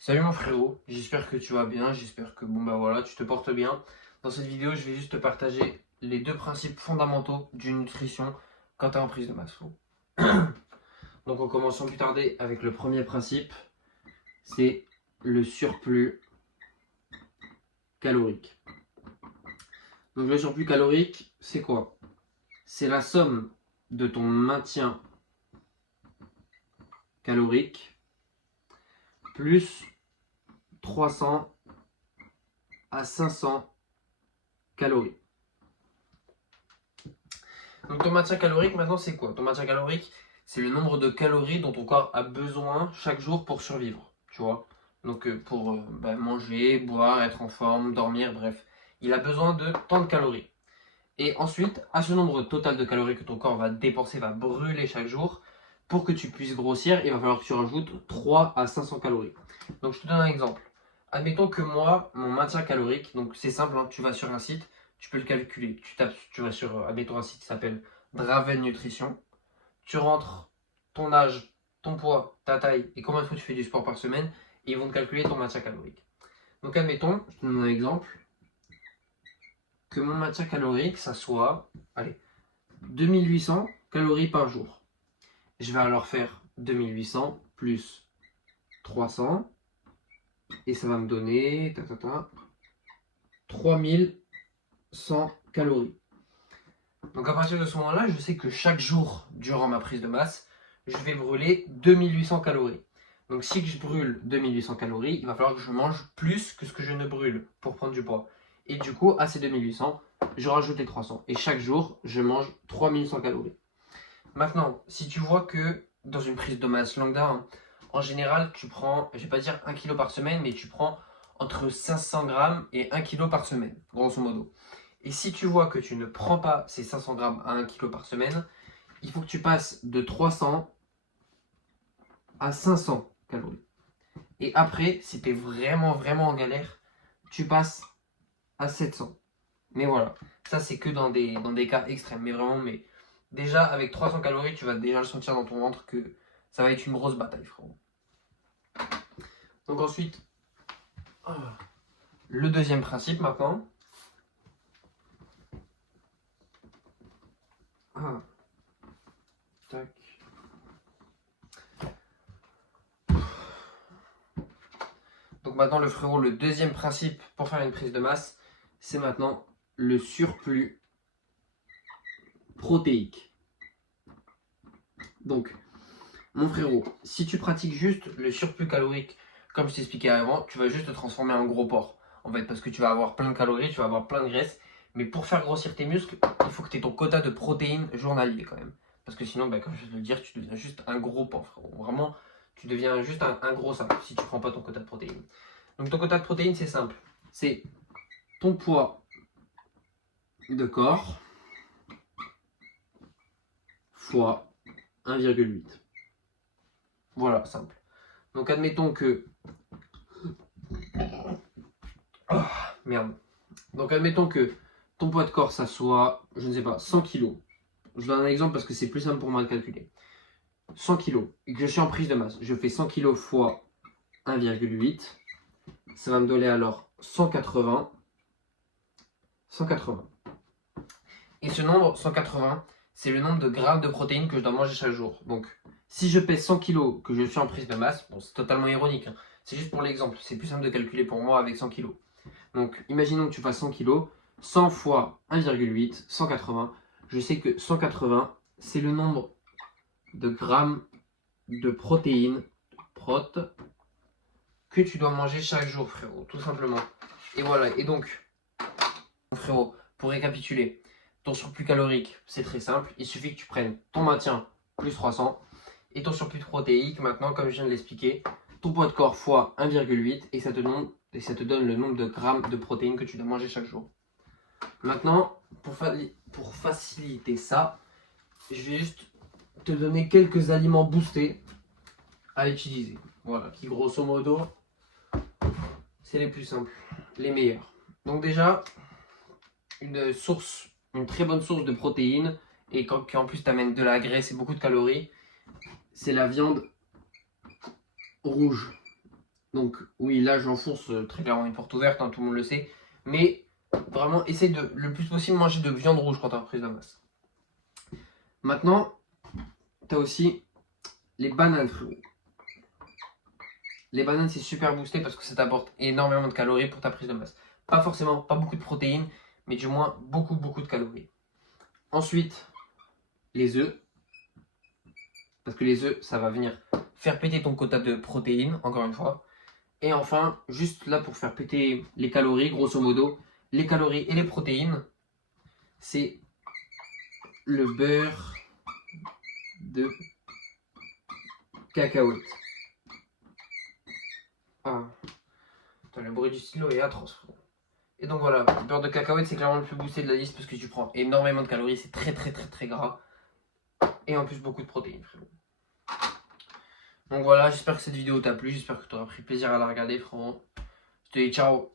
Salut mon frérot, j'espère que tu vas bien, j'espère que bon bah voilà, tu te portes bien. Dans cette vidéo, je vais juste te partager les deux principes fondamentaux d'une nutrition quand tu es en prise de masse. Donc on commence sans plus tarder avec le premier principe, c'est le surplus calorique. Donc le surplus calorique, c'est quoi? C'est la somme de ton maintien calorique plus 300 à 500 calories. Donc ton maintien calorique maintenant c'est quoi? Ton maintien calorique c'est le nombre de calories dont ton corps a besoin chaque jour pour survivre, tu vois. Donc pour manger, boire, être en forme, dormir, bref. Il a besoin de tant de calories. Et ensuite, à ce nombre total de calories que ton corps va dépenser, va brûler chaque jour, pour que tu puisses grossir, il va falloir que tu rajoutes 3 à 500 calories. Donc je te donne un exemple. Admettons que moi, mon maintien calorique, donc c'est simple, hein, tu vas sur un site, tu peux le calculer. Tu vas sur, admettons, un site qui s'appelle Draven Nutrition. Tu rentres ton âge, ton poids, ta taille et combien de fois tu fais du sport par semaine et ils vont te calculer ton maintien calorique. Donc admettons, je te donne un exemple, que mon maintien calorique, ça soit, allez, 2800 calories par jour. Je vais alors faire 2800 plus 300 et ça va me donner 3100 calories. Donc à partir de ce moment-là, je sais que chaque jour durant ma prise de masse, je vais brûler 2800 calories. Donc si je brûle 2800 calories, il va falloir que je mange plus que ce que je ne brûle pour prendre du poids. Et du coup, à ces 2800, je rajoute les 300. Et chaque jour, je mange 3100 calories. Maintenant, si tu vois que dans une prise de masse lambda, hein, en général, tu prends, je vais pas dire 1 kg par semaine, mais tu prends entre 500 grammes et 1 kg par semaine, grosso modo. Et si tu vois que tu ne prends pas ces 500 grammes à 1 kg par semaine, il faut que tu passes de 300 à 500 calories. Et après, si tu es vraiment en galère, tu passes à 700. Mais voilà, ça c'est que dans des cas extrêmes. Mais vraiment, mais déjà avec 300 calories, tu vas déjà le sentir dans ton ventre que ça va être une grosse bataille, frérot. Donc ensuite, le deuxième principe maintenant. Tac. Donc maintenant le frérot, le deuxième principe pour faire une prise de masse, c'est maintenant le surplus protéique. Donc, mon frérot, si tu pratiques juste le surplus calorique, comme je t'expliquais avant, tu vas juste te transformer en gros porc. En fait, parce que tu vas avoir plein de calories, tu vas avoir plein de graisse. Mais pour faire grossir tes muscles, il faut que tu aies ton quota de protéines journalier quand même. Parce que sinon, comme je vais te le dire, tu deviens juste un gros porc, frérot. Vraiment, tu deviens juste un gros sac si tu prends pas ton quota de protéines. Donc ton quota de protéines, c'est simple. C'est ton poids de corps fois 1,8. Voilà, simple. Donc admettons que... Oh, merde. Donc admettons que ton poids de corps, ça soit, je ne sais pas, 100 kg. Je donne un exemple parce que c'est plus simple pour moi de calculer. 100 kg et que je suis en prise de masse. Je fais 100 kg fois 1,8. Ça va me donner alors 180. 180. Et ce nombre, 180, c'est le nombre de grammes de protéines que je dois manger chaque jour. Donc, si je pèse 100 kg, que je suis en prise de masse, bon, c'est totalement ironique, hein. C'est juste pour l'exemple. C'est plus simple de calculer pour moi avec 100 kg. Donc, imaginons que tu fasses 100 kg, 100 fois 1,8, 180. Je sais que 180, c'est le nombre de grammes de protéines, que tu dois manger chaque jour, frérot, tout simplement. Et voilà, et donc, frérot, pour récapituler, ton surplus calorique, c'est très simple. Il suffit que tu prennes ton maintien plus 300 et ton surplus protéique, maintenant, comme je viens de l'expliquer, ton poids de corps fois 1,8 et ça te donne le nombre de grammes de protéines que tu dois manger chaque jour. Maintenant, pour faciliter ça, je vais juste te donner quelques aliments boostés à utiliser. Voilà, qui grosso modo, c'est les plus simples, les meilleurs. Donc déjà, une très bonne source de protéines et qui en plus t'amène de la graisse et beaucoup de calories, c'est la viande rouge. Donc oui, là j'enfonce très clairement une porte ouverte, hein, tout le monde le sait. Mais vraiment, essaye de le plus possible manger de viande rouge quand tu as prise de masse. Maintenant, tu as aussi les bananes, frérot. Les bananes, c'est super boosté parce que ça t'apporte énormément de calories pour ta prise de masse. Pas forcément, pas beaucoup de protéines, mais du moins beaucoup, beaucoup de calories. Ensuite, les œufs. Parce que les œufs, ça va venir faire péter ton quota de protéines, encore une fois. Et enfin, juste là pour faire péter les calories, grosso modo, les calories et les protéines, c'est le beurre de cacahuète. Ah, putain, le bruit du stylo est atroce. Et donc voilà, le beurre de cacahuète, c'est clairement le plus boosté de la liste parce que tu prends énormément de calories, c'est très très très très gras. Et en plus beaucoup de protéines, frérot. Donc voilà, j'espère que cette vidéo t'a plu, j'espère que tu auras pris plaisir à la regarder, frérot. Je te dis ciao.